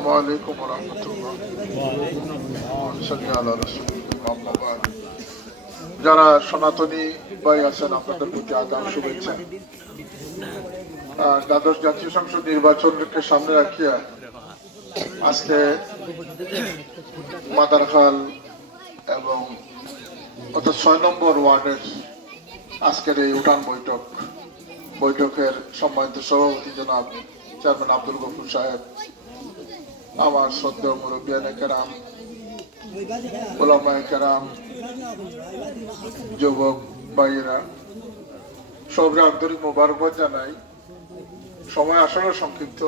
আসসালামু আলাইকুম ওয়া রাহমাতুল্লাহ। যারা সনাতনী ভাই আছেন আপনাদের প্রতি আদাব শুভেচ্ছা। দ্বাদশ জাতীয় সংসদ নির্বাচনকে সামনে রাখিয়া আজকে মাদারখাল এবং অর্থাৎ ৬ নম্বর ওয়ার্ডের আজকের এই উঠান বৈঠকের সম্মানিত সভাপতি জনাব চেয়ারম্যান আব্দুল গফুর সাহেব, আমার শ্রদ্ধেয় মুরব্বিয়ানে কেরাম, ওলামায়ে কেরাম, যুবক ভাইয়েরা, সবরে আন্তরিক মোবারকবাদ জানাই। সময় আসলে সংক্ষিপ্ত,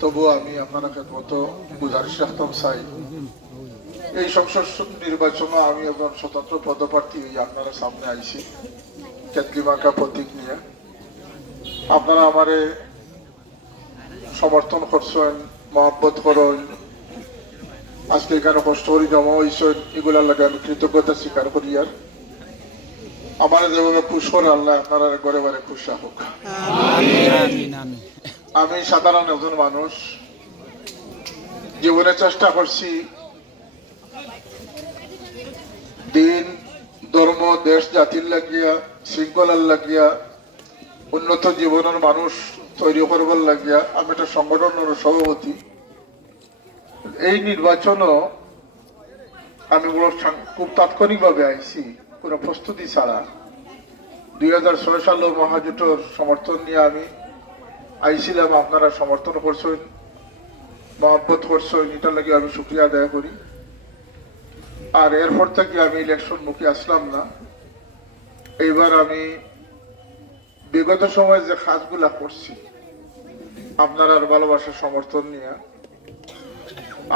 তবু আমি আপনারা মতো গুজারিশ রাখতাম চাই, এই সংসদ নির্বাচনে আমি একজন স্বতন্ত্র পদপ্রার্থী আপনারা সামনে আইছি কেতলিমাকা প্রতীক নিয়ে। আপনারা আমারে সমর্থন করছেন, মহব্বত করেন, আজকে এখানে কষ্ট করি জমা হয়েছেন, এগুলার লাগে আমি কৃতজ্ঞতা স্বীকার করি। আর আমার যেভাবে খুশ করে আল্লাহ আপনারা ঘরে ঘরে খুশ রাখুক। আমি সাধারণ একজন মানুষ, জীবনে চেষ্টা করছি দিন, ধর্ম, দেশ, জাতির লাগিয়া, শৃঙ্খলার লাগিয়া, উন্নত জীবনের মানুষ তৈরি করবার লাগিয়া আমি একটা সংগঠনের সভাপতি। এই নির্বাচনও আমি খুব তাৎক্ষণিকভাবে আইছি, কোনো প্রস্তুতি ছাড়া। 2006 সালের মহাজোটের সমর্থন নিয়ে আমি আইছিলাম, আপনারা সমর্থন করছেন, মহব্বত করছেন, এটার লাগে আমি শুক্রিয়া আদায় করি। আর এরপর থেকে আমি ইলেকশন মুখে আসলাম না। এইবার আমি বিগত সময়ে যে কাজগুলা করছি আপনার ভালোবাসার সমর্থন নিয়ে,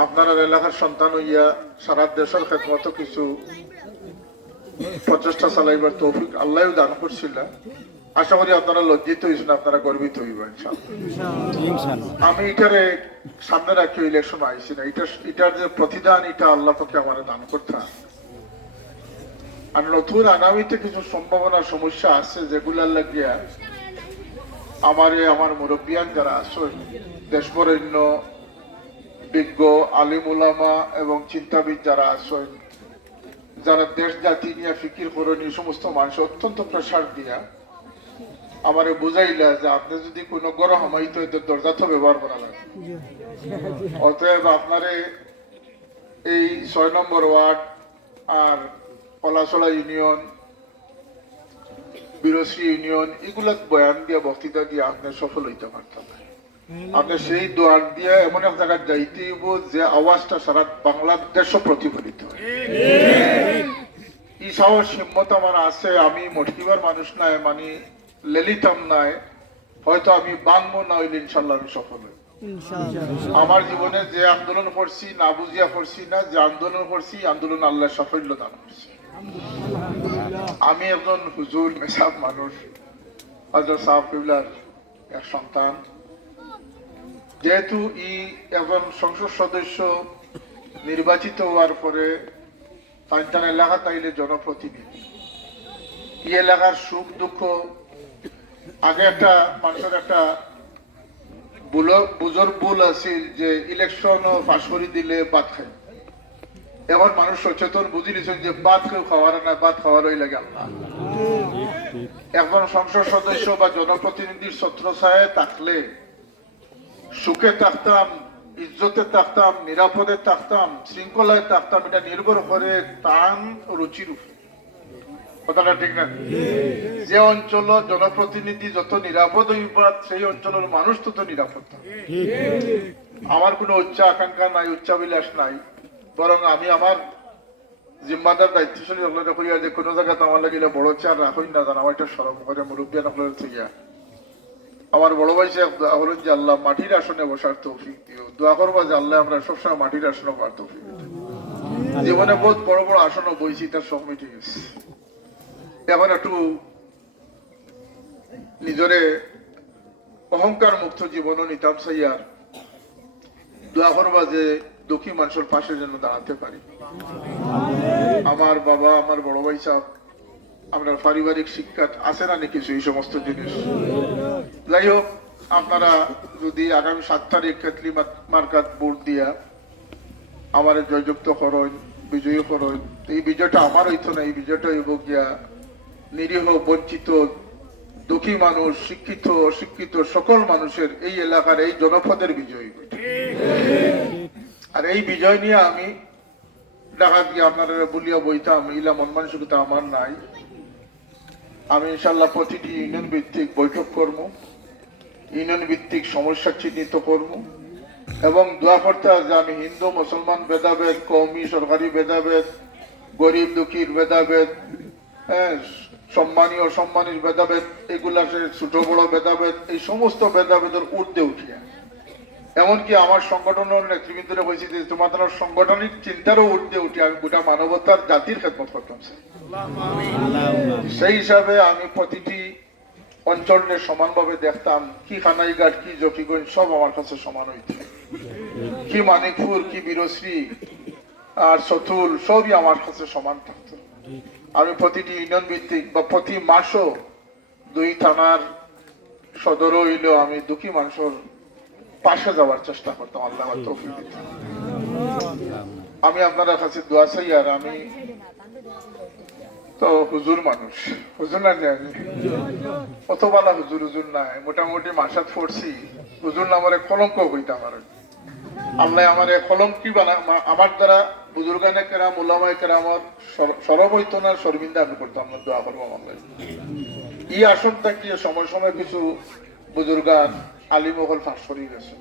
আপনার এলাকার সন্তান হইয়া সারা দেশের খেদমত কিছু প্রচেষ্টা চালাইবার তৌফিক আল্লাহ দান করছিল। আশা করি আপনারা লজ্জিত হয়েছেন, আপনারা গর্বিত হইবেন ইনশাআল্লাহ। আমি এটারে সামনে রাখি ইলেকশন আইছি না, এটার যে প্রতিদান এটা আল্লাহ পক্ষে আমার দান করতে। আর নতুন আগামীতে কিছু সম্ভাবনা সমস্যা আছে যেগুলার লাগিয়া আমার মুরব্বিয়ান যারা আছেন, দেশবরেণ্য বিজ্ঞ আলিম উলামা এবং চিন্তাবিদ যারা আছেন, যারা দেশ জাতি নিয়ে ফিকির করেন, এই সমস্ত মানুষ অত্যন্ত প্রেসার দিয়া আমারে বুঝাইলা যে আপনি যদি কোনো গড় হামাইতে এদের দরজা তো ব্যবহার করা লাগে। অতএব আপনারে এই ৬ নম্বর ওয়ার্ড আর পলাশলা ইউনিয়ন, বিরশ্রী ইউনিয়ন, এগুলা বয়ান দিয়ে বক্তৃতা দিয়ে আপনি সফল হইতে পারতেন। আপনি সেই দোয়ার দিয়ে এমন এক জায়গায় যাইতে হইব যে আওয়াজটা সারা বাংলাদেশও প্রতিফলিত হয়। এই সাহস হিম্মত আমার আছে। আমি মটকিবার মানুষ নাই, মানে লেলিতাম নাই, হয়তো আমি বাংবো না হইলে ইনশাল্লাহ আমি সফল হই। আমার জীবনে যে আন্দোলন করছি না বুঝিয়া করছি না, যে আন্দোলন করছি আন্দোলন আল্লাহ সাফল্য দান করছি। আমি একজন হুজুর মেসাব মানুষ, হযরত সাহেব কিবলার এক সন্তান। যেহেতু একজন সংসদ সদস্য নির্বাচিত হওয়ার পরে তার এলাকা তাইলে জনপ্রতিনিধি, এই এলাকার সুখ দুঃখ, আগে একটা মানুষের একটা বুঝর ভুল আছিল যে ইলেকশন পাশ করে দিলে ভাত খায়। এখন মানুষ সচেতন বুঝি নিচ্ছেন যে ভাত কেউ খাওয়ার না, ভাত খাওয়ার ওই লাগে আল্লাহ। একজন সংসদ সদস্য বা জনপ্রতিনিধির ছত্রছায়ায় থাকলে সুখে থাকতাম, ইজ্জতে থাকতাম, নিরাপদে থাকতাম, শৃঙ্খলায় থাকতাম। এটা নির্ভর করে তার রুচির উপর। কথাটা ঠিক না? যে অঞ্চল জনপ্রতিনিধি যত নিরাপদ হইবা, সেই অঞ্চলের মানুষ তত নিরাপদ। আমার কোনো উচ্চা আকাঙ্ক্ষা নাই, উচ্চাবিলাস নাই, বরং আমি আমার জিম্মাদার দায়িত্বশালী হলে কইয়া যে কোনো জায়গাতে আমার লাগিলে বড় চেয়ার রাখই না জান, আমার একটা সরম করে মুরব্বিয়ান হলে থইয়া আমার বড় ভাই সাহেব বলেন যে আল্লাহ মাটির আসনে বসার তৌফিক দিও। দোয়া করবো যে আল্লাহ আমরা সবসময় মাটির আসনে বসার তৌফিক দিও। জীবনে বহুত বড় বড় আসনও বইছি, তার সব মিটে গেছে। এখন একটু নিজরে অহংকার মুক্ত জীবন নিতাম চাইয়ার দোয়া করবা যে দুঃখী মানুষের পাশে যেন দাঁড়াতে পারি। আমার বাবা, আমার বড় ভাই সাহেব, আমরা পারিবারিক শিক্ষা আছে না কিছু এই সমস্ত জিনিস। যাই হোক, আপনারা যদি আগামী 7 তারিখ কেতলি মার্কাত ভোট দিয়া আমার জয়যুক্ত করেন, বিজয়ী করেন, এই বিজয়টা আমার হইতো না, এই বিজয়টা হইব গিয়া নিরীহ, বঞ্চিত, দুঃখী মানুষ, শিক্ষিত অশিক্ষিত সকল মানুষের, এই এলাকার এই জনপদের বিজয় হইব। আর এই বিজয় নিয়ে আমি ঢাকা গিয়ে আপনারা বলিয়া বইতাম, ইলা মন মানসিকতা আমার নাই। আমি ইনশাল্লাহ প্রতিটি ইউনিয়ন ভিত্তিক বৈঠক করব, ইউনিয়ন ভিত্তিক সমস্যা চিহ্নিত করব এবং দোয়া করতে যে আমি হিন্দু মুসলমান ভেদাভেদ, কওমি সরকারি ভেদাভেদ, গরিব দুঃখীর ভেদাভেদ, হ্যাঁ, সম্মানী অসম্মানীর ভেদাভেদ, এগুলা ছোট বড় ভেদাভেদ, এই সমস্ত ভেদাভেদের ঊর্ধ্বে উঠিয়া এমনকি আমার সংগঠনের নেতৃবৃন্দরা বলছি যে তোমাদের সাংগঠনিক চিন্তারও ঊর্ধ্বে উঠে আমি গোটা মানবতার জাতির খেদমত করতাম। সেই হিসাবে আমি প্রতিটি অঞ্চলের সমানভাবে দেখতাম, কি খানাইঘাট, কি জকিগঞ্জ সব আমার কাছে সমান হইত, কি মানিকপুর, কি বীরশ্রী আর সতুল সবই আমার কাছে সমান থাকত। আমি প্রতিটি ইউনিয়ন ভিত্তিক বা প্রতি মাসও 2 থানার সদর হইলেও আমি দুঃখী মানুষের পাশে যাওয়ার চেষ্টা করতাম। আল্লাহ তৌফিক দিত। আমি আপনার কাছে দোয়া চাই। আর আমি তো হুজুর মানুষ, হুজুর না জানি অত ভালো হুজুর হুজুর নাই, মোটামুটি মাসাত পড়ছি, হুজুর নামে কলঙ্ক হইতাম। আর আল্লাহ আমার কলঙ্কি বানা, আমার দ্বারা বুজুর্গানে কেরাম উলামায়ে কেরামর সরব হইতো না, শর্মিন্দা আমি করতাম না। দোয়া করবো আল্লাহ এই আসন থাকি সময় সময় কিছু বুজুর্গান আলিমহল ফাঁস করিয়ে গেছে।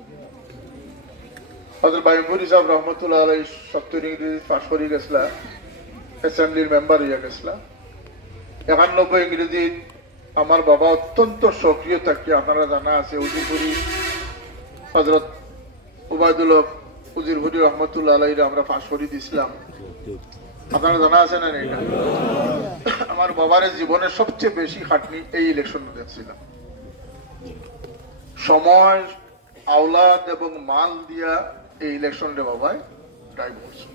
হযরত বাইমপুর সাহেব রহমতুল্লাহ আলাইহি 70 ইংরেজি ফাঁস করিয়ে গেছিলা, অ্যাসেম্বলির মেম্বার হইয়া গেছিলা। 91 ইংরেজি আমার বাবা অত্যন্ত সক্রিয় থাকি, আপনারা জানা আছে, উজিরপুরি হযরত উবাইদুল হক উজিরপুরি রহমতুল্লাহ আলাইহি আমরা ফাঁস করিয়ে দিছিলাম, আপনারা জানা আছে না? এটা আমার বাবার জীবনের সবচেয়ে বেশি খাটনি এই ইলেকশন দেখছিলাম। সময়, আওলাদ এবং মাল দিয়া এই ইলেকশনটা বাবাই ড্রাইভ করছে।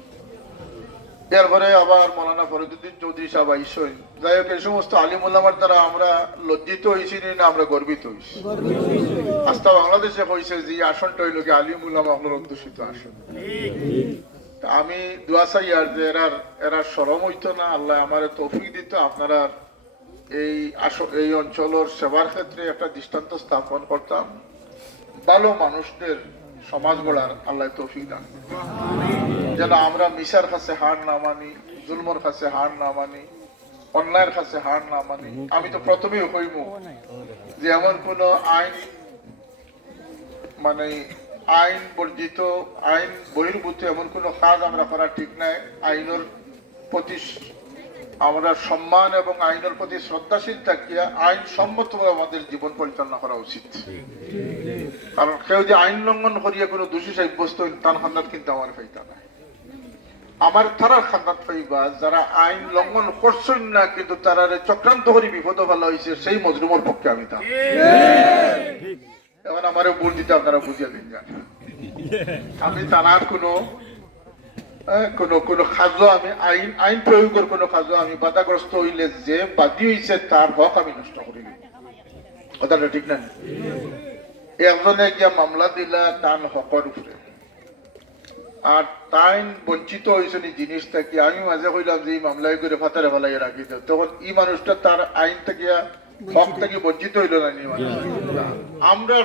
এরপরে আবার মৌলানা ফরিদুদ্দিন চৌধুরী সাহেব আইসেন। যাই হোক, এই সমস্ত আলিম উলামার দ্বারা আমরা লজ্জিত হয়েছি না আমরা গর্বিত হয়েছি। আস্থা বাংলাদেশে হয়েছে যে আসনটা হইল কি আলিম উলামা অধ্যুষিত আসন। আমি দোয়া চাই আর যে এরা শরম হইতো না, আল্লাহ আমার তৌফিক দিত, আপনারা এই অঞ্চলের সেবার ক্ষেত্রে একটা দৃষ্টান্ত স্থাপন করতাম, ভালো মানুষদের সমাজ গড়ার আল্লাহ তৌফিক দান যেন আমরা মিশার কাছে হার না মানি, জুলমর কাছে হার না মানি, অন্যায়ের কাছে হার না মানি। আমি তো প্রথমেই হইব যে এমন কোন আইন, মানে আইন বর্জিত, আইন বহির্ভূত এমন কোন কাজ আমরা করা ঠিক নাই। আইনের প্রতি আমরা সম্মান এবং আইনের প্রতি শ্রদ্ধাশীল থাকিয়া আইন সম্মতভাবে আমাদের জীবন পরিচালনা করা উচিত। কারণ কেউ যে আইন লঙ্ঘন করিয়া কোনো দোষী সাব্যস্ত তার খান্দাত কিন্তু আমার ফাইতা নাই, আমার তারার খান্দাত পাইবা যারা আইন লঙ্ঘন করছেন না কিন্তু তারা চক্রান্ত করে বিপদ ভালো হয়েছে, সেই মজলুমের পক্ষে আমি তা। এখন আমারও ভোট দিতে আপনারা বুঝিয়ে দিন যান, আমি তার কোনো কাজ আমি আইন প্রয়োগের কোনো কাজ আমি বাধাগ্রস্ত হইলে যে বাদী হইছে তার হক আমি নষ্ট করি, কথাটা ঠিক না? একজনে গিয়া মামলা দিলা তান হকর উপরে, আর তাই বঞ্চিত হয়েছে জিনিস থেকে। আমি মাঝে কইলাম যে এই মামলায় করে ফাতারে ফেলাই রাখি দেব, তখন এই মানুষটা তার আইন থেকে হক থেকে বঞ্চিত হইল না। আমরা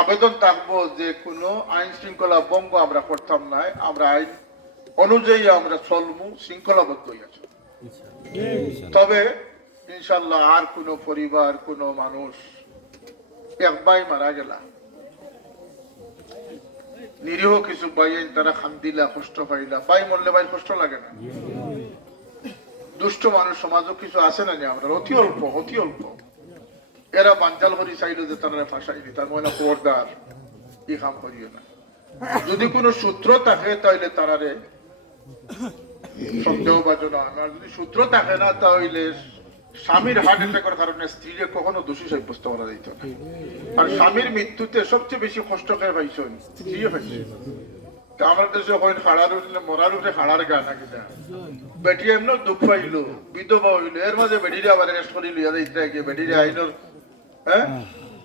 আবেদন থাকবো যে কোনো আইন শৃঙ্খলা ভঙ্গ আমরা করতাম না, আমরা আইন অনুযায়ী আমরা চলবো, শৃঙ্খলাবদ্ধ হইয়াছে। তবে ইনশাল্লাহ আর কোন পরিবার, কোন মানুষ এক ভাই মারা গেলা, নিরীহ কিছু ভাই তারা খান্দিলা, কষ্ট পাইলা, ভাই মরলে ভাই কষ্ট লাগে না? দুষ্ট মানুষ সমাজও কিছু আছে না, আমরা অতি অল্প এরা বাঞ্চাল করি চাইল যে তারা ফাঁসাইনি, তার মনে খবরদার ই কাম করিও না। যদি কোনো সূত্র থাকে তাহলে তারারে সন্দেহ বাজনা, আর যদি সূত্র থাকে না তাহলে স্বামীর হার্ট অ্যাটাকের কারণে স্ত্রীকে কখনো দোষী সাব্যস্ত করা যেত না। আর স্বামীর মৃত্যুতে সবচেয়ে বেশি কষ্ট খেয়ে পাইছেন স্ত্রী পাইছে। আমার দেশে হয় হাড়ার উঠলে মরার উঠে হাড়ার গা নাকি না, বেটি এমন দুঃখ পাইলো, বিধবা হইলো, এর মাঝে বেটিরে আবার রেস্ট করি লিয়া দিতে গিয়ে বেটিরে আইনের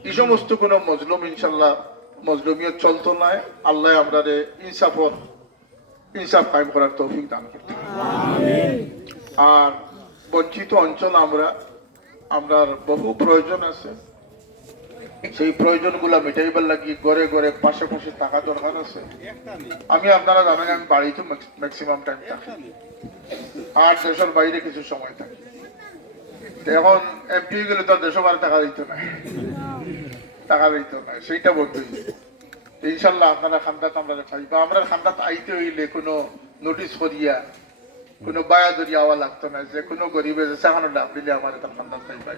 এই সমস্ত কোন মজলুম ইনশাল্লাহ মজলুমিয়ত চলতো নাই। আল্লাহ আমরা ইনসাফ কায়েম করার তৌফিক দান করতে। আর বঞ্চিত অঞ্চল আমরা বহু প্রয়োজন আছে, সেই প্রয়োজনগুলা মিটাইবার লাগি ঘরে ঘরে পাশে পাশে থাকা দরকার আছে। আপনারা জানেন আমি বাড়িতে ম্যাক্সিমাম টাইম থাকি, আর দেশের বাইরে কিছু সময় থাকি। এখন এমপি গেলে তো দেশের বাইরে টাকা দিত না, সেইটা বলতে ইনশাল্লাহ আপনারা খান্দাত আমরা খাইবা। আমরা খান্দাত আইতে হইলে কোনো নোটিশ করিয়া কোনো বায়া দরিয়া আওয়া লাগতো না, যে কোনো গরিবে যে সেখানে ডাক দিলে আমার এটা খান্দাত খাইবা।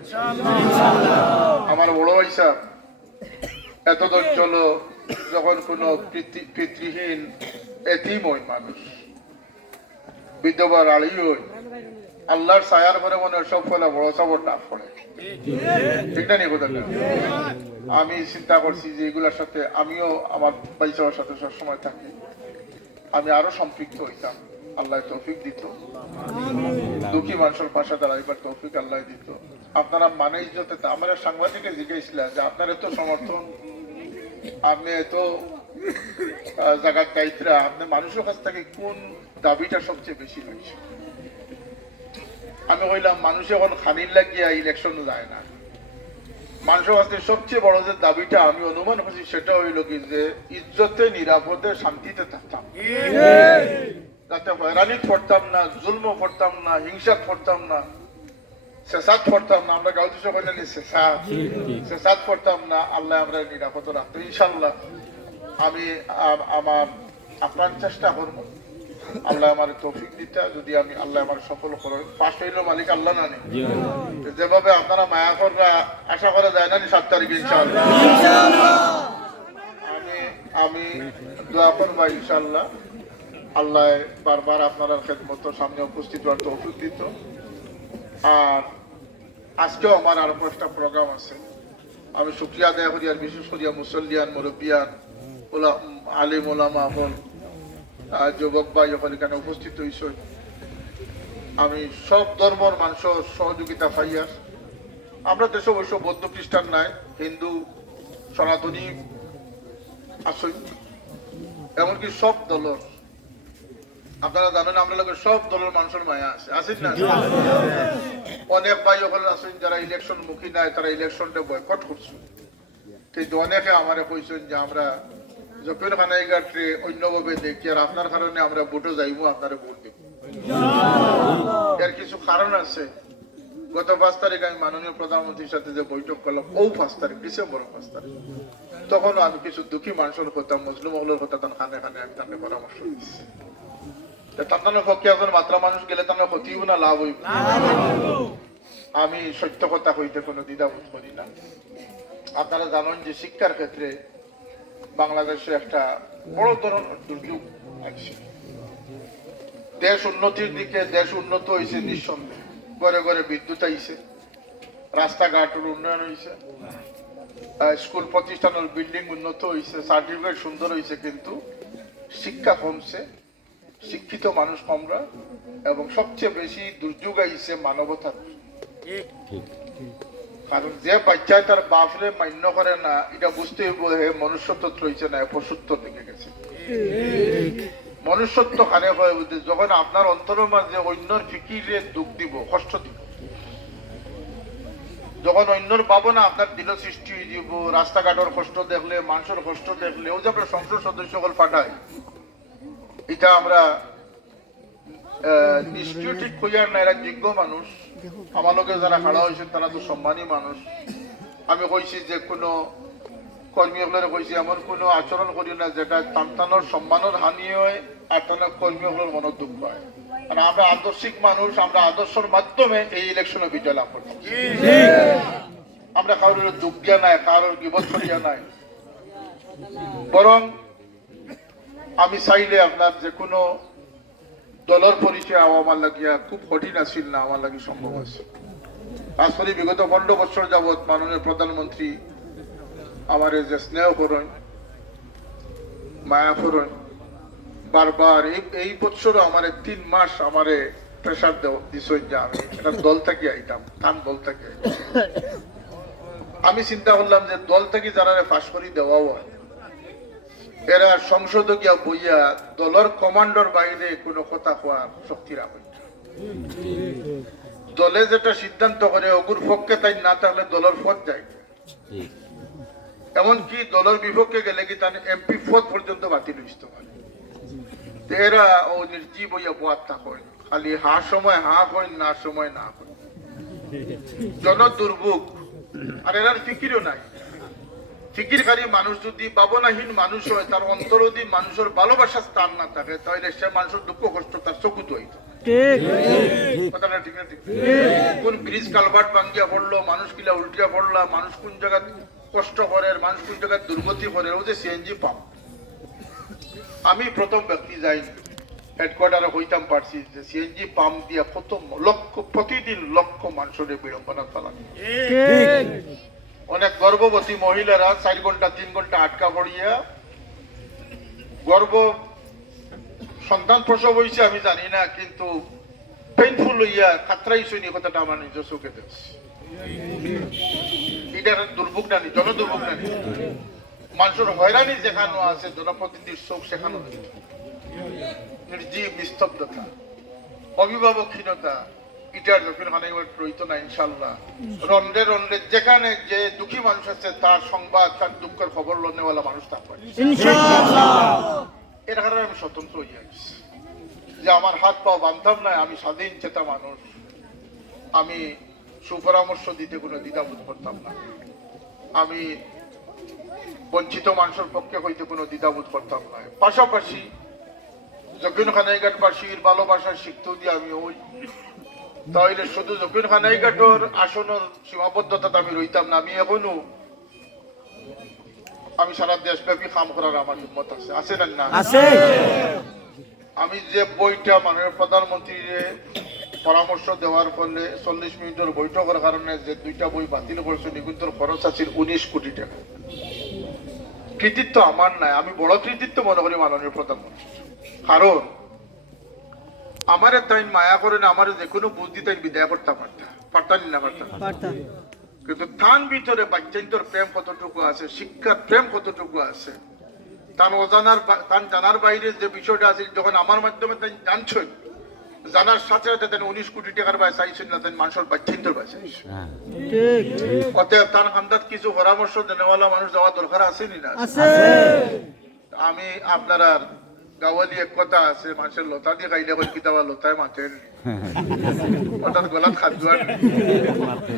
আমার বড় ভাই সাহেব এত অঞ্চল যখন কোনো পিতৃহীন এতিম হয় মানুষ, বিধবা রাড়ি হয়, আল্লাহর ছায়ার পরে মনে সব ফলে বড় সবর ডাক পড়ে, ঠিক না? নিয়ে কথাটা আমি চিন্তা করছি যে এগুলোর সাথে আমিও আমার পয়সার সাথে সবসময় থাকি, আমি আরো সম্পৃক্ত হইতাম। আল্লাহ তৌফিক দিত, দুঃখী মানুষের পাশে দাঁড়াইবার তৌফিক আল্লাহ দিত। আপনারা মানে ইজ্জতে আমরা সাংবাদিকে জিজ্ঞেসছিলাম যে আপনার এত সমর্থন, আপনি এত জায়গার দায়িত্রা, আপনি মানুষের কাছ থেকে কোন দাবিটা সবচেয়ে বেশি লাগছে? আমি কইলাম মানুষ এখন খানির লাগিয়া ইলেকশন যায় না, মানুষের কাছে সবচেয়ে বড় যে দাবিটা আমি অনুমান করছি সেটা হইল কি যে ইজ্জতে নিরাপদে শান্তিতে থাকতাম, যাতে হয়রানি করতাম না, জুলম করতাম না, হিংসা করতাম না, সেসাদ করতাম না। আমরা গাউতি সবাই জানি সেসাদ করতাম না। আল্লাহ আমরা নিরাপদ রাখতো ইনশাল্লাহ। আমি আমার আপ্রাণ চেষ্টা করবো, আল্লাহ আমার তৌফিক দিতে, যদি আমি আল্লাহ আমার সফল করেন। পাশ হইল মালিক আল্লাহ না নেই, যেভাবে আপনারা মায়া করবা আশা করা যায় না 7 তারিখে ইনশাআল্লাহ। আমি দোয়া করবা ইনশাআল্লাহ আল্লাহ বারবার আপনার খেদমত সামনে উপস্থিত হওয়ার তৌফিক দিত। আর আজকেও আমার আরো একটা প্রোগ্রাম আছে, আমি শুকরিয়া আদায় করি, আর বিশেষ করিয়া মুসল্লিয়ান মুরব্বিয়ান আলিম ওলামা হল যুবক ভাই যখন এখানে উপস্থিত হয়েছে, আমি সব ধর্মের মানুষের সহযোগিতা পাইয়ার। আমরা দেশে অবশ্য বৌদ্ধ খ্রিস্টান নাই, হিন্দু সনাতনী আছে, এমনকি সব দলের, আপনারা জানেন আমরা লোকের সব দলের মানুষের মায়া আছে, আছেন না? অনেক ভাই ওখানে আছেন যারা ইলেকশন মুখী নাই, তারা ইলেকশনটা বয়কট করছে, কিন্তু অনেকে আমারে কইছেন যে আমরা যখন খানাইঘাটে অন্যভাবে দেখি, আর আপনার কারণে আমরা ভোটে যাইবো, আপনারা ভোট দেব। এর কিছু কারণ আছে। গত 5 তারিখ আমি মাননীয় প্রধানমন্ত্রীর সাথে যে বৈঠক করলাম, 5 তারিখ ডিসেম্বর 5 তারিখ, তখনও আমি কিছু দুঃখী মানুষের কথা, মুসলিম হলের কথা খানে খানে আমি তাদের পরামর্শ দিচ্ছি। তার পক্ষে এখন মাত্রা মানুষ গেলে তার ক্ষতিও না লাভ হইব। আমি সত্য কথা হইতে কোনো দ্বিধাবোধ করি না। আপনারা জানেন যে শিক্ষার ক্ষেত্রে বাংলাদেশে একটা বড় ধরনের দুর্যোগ আছে। দেশ উন্নতির দিকে, দেশ উন্নত হয়েছে নিঃসন্দেহে, ঘরে ঘরে বিদ্যুৎ আইছে, রাস্তাঘাটের উন্নয়ন হয়েছে, স্কুল প্রতিষ্ঠানের বিল্ডিং উন্নত হয়েছে, সার্টিফিকেট সুন্দর হয়েছে, কিন্তু শিক্ষা কমছে, শিক্ষিত মানুষ কমরা, এবং সবচেয়ে বেশি দুর্যোগ আইছে মানবতার। কারণ যে বাচ্চায় তার বাপরে মান্য করে না, এটা বুঝতে হবে মনুষ্যত্ব রয়েছে না, পশুত্ব থেকে গেছে। মনুষ্যত্ব কানে হয় যখন আপনার অন্তরের মাঝে অন্যর ফিকিরে দুঃখ দিব, কষ্ট দিব, যখন অন্যর ভাবনা আপনার দিল সৃষ্টি হয়ে যাব, রাস্তাঘাটের কষ্ট দেখলে, মানুষের কষ্ট দেখলে, ও যে আপনার সংসদ সদস্য সকল পাঠায়, এটা আমরা নিশ্চয় ঠিক কইয়ার না। এরা যোগ্য মানুষ, আমার লোকে যারা খাড়া হয়েছেন তারা তো সম্মানী মানুষ। আমি কইছি যে কোনো কর্মীগুলোর কইছি এমন কোনো আচরণ করি না যেটা সন্তানের সম্মানের হানি হয় আর তার কর্মীগুলোর মনের দুঃখ হয়। কারণ আমরা আদর্শিক মানুষ, আমরা আদর্শের মাধ্যমে এই ইলেকশনে বিজয় লাভ করছি। আমরা কারোর দুঃখ দিয়া নাই, কারোর বিপদ করিয়া নাই, বরং আমি চাইলে আপনার যে কোনো দলের পরিচয় আমার লাগিয়া খুব কঠিন আসিল না, আমার লাগি সম্ভব আছে। খাস করে বিগত 15 বছর যাবৎ মাননীয় প্রধানমন্ত্রী আমার যে স্নেহ করেন, মায়া করেন, বারবার এই বছর আমার 3 মাস আমারে প্রেশার দিচ্ছেন যে আমি একটা দল থেকে আইতাম, কান দল থেকে আমি চিন্তা করলাম যে দল থেকে যারা ফাঁস করি দেওয়াও হয় এরা সংসদ গিয়া বইয়া দলের কমান্ডার বাইরে কোনো কথা হওয়ার শক্তি রাখে না। দলে যেটা সিদ্ধান্ত করে অগুর পক্ষে তাই না থাকলে দলের পথ যায় না। এমনকি দলের বিপক্ষে গেলে কি তার এমপি পদ পর্যন্ত বাতিল হইতে পারে। এরা ও নির্জীব হইয়া বোয়াত থাকেন, খালি হা সময় হা করেন না সময় না করেন, জন দুর্ভোগ। আর এরার ফিকিরও নাই। ফিকিরকারী মানুষ যদি ভাবনাহীন মানুষ হয়, তার অন্তর যদি মানুষের ভালোবাসার স্থান না থাকে, তাহলে সে মানুষের দুঃখ কষ্ট তার চকুত হইত। কোন ব্রিজ কালভার্ট ভাঙ্গিয়া পড়লো, মানুষ কিলা উল্টিয়া পড়লা, মানুষ কোন জায়গায় কষ্ট করে, মানুষ কোন জায়গায় দুর্গতি করে, ও যে সিএনজি পাম্প। আমি প্রথম ব্যক্তি যাই হেডকোয়ার্টারে হইতাম পারছি যে সিএনজি পাম্প দিয়া কত লক্ষ প্রতিদিন লক্ষ মানুষের বিড়ম্বনা চালানো। অনেক গর্ভবতী মহিলারা 4 ঘন্টা 3 ঘন্টা আটকা পড়িয়া গর্ভ সন্তান প্রসব হয়েছে আমি জানি না, কিন্তু পেইনফুল হইয়া কাতরাইছে নি কথাটা আমার নিজের চোখে দেখছি। এটা দুর্ভোগ নানি, জনদুর্ভোগ নানি। মানুষের হয়রানি যেখানে আছে, জনপ্রতিনিধির চোখ সেখানে নির্জীব নিস্তব্ধতা, অভিভাবকহীনতা, ইটার যখন রইতো না। ইনশাল্লাহ রন্ডে রন্ডে যেখানে যে দুঃখী মানুষ আছে তার সংবাদ, তার দুঃখের খবর লনেওয়ালা মানুষ থাকবে। এর কারণে আমি স্বতন্ত্র হয়ে গেছি যে আমার হাত পাও বান্ধব নাই, আমি স্বাধীন চেতা মানুষ, আমি সুপরামর্শ দিতে কোনো দ্বিধাবোধ করতাম না, আমি বঞ্চিত মানুষের পক্ষে হইতে কোনো দ্বিধাবোধ করতাম না। পাশাপাশি যখন খানাইঘাটবাসীর ভালোবাসার শিখতেও দিয়ে আমি ওই, তাহলে শুধু যখন খানাইঘাটর আসনের সীমাবদ্ধতা আমি রইতাম না। আমি এখনো আমি সারা দেশব্যাপী কাম করার আমার হিম্মত আছে, আছে না? না আছে। আমি যে বইটা মাননীয় প্রধানমন্ত্রীর পরামর্শ দেওয়ার ফলে 40 মিনিটের বৈঠকের কারণে যে 2টা বই বাতিল করছে, নিকুন্তর খরচ আছে 19 কোটি টাকা। কৃতিত্ব আমার নাই, আমি বড় কৃতিত্ব মনে করি মাননীয় প্রধানমন্ত্রী। কারণ আমার তাই মায়া করে না, আমার যে কোনো বুঝ দিতে বিদায় করতে পারতাম না পারতাম, কিন্তু তার ভিতরে বাচ্চান্তর প্রেম কতটুকু আছে, শিক্ষার প্রেম কতটুকু আছে, তার অজানার তার জানার বাইরে যে বিষয়টা আছে, যখন আমার মাধ্যমে তাই জানছেন, জানার সাথে সাথে 19 কোটি টাকার বাই চাইছেন না, তাই মানুষের বাচ্চান্তর বাই চাইছে। অতএব তার খান্দাত কিছু পরামর্শ দেওয়ালা মানুষ যাওয়া দরকার আছে নি না? আমি আপনারা গাওয়ালি এক কথা আছে, মানুষের লতা দিয়ে খাইলে করে কিতাবা লতায় মাতেন ওটার গলাত খাদ্যান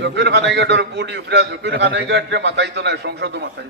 জকির খানাইঘাটের বুট ইফরা জকির খানাইঘাটে মাথাইতো না, সংসদও মাথাই।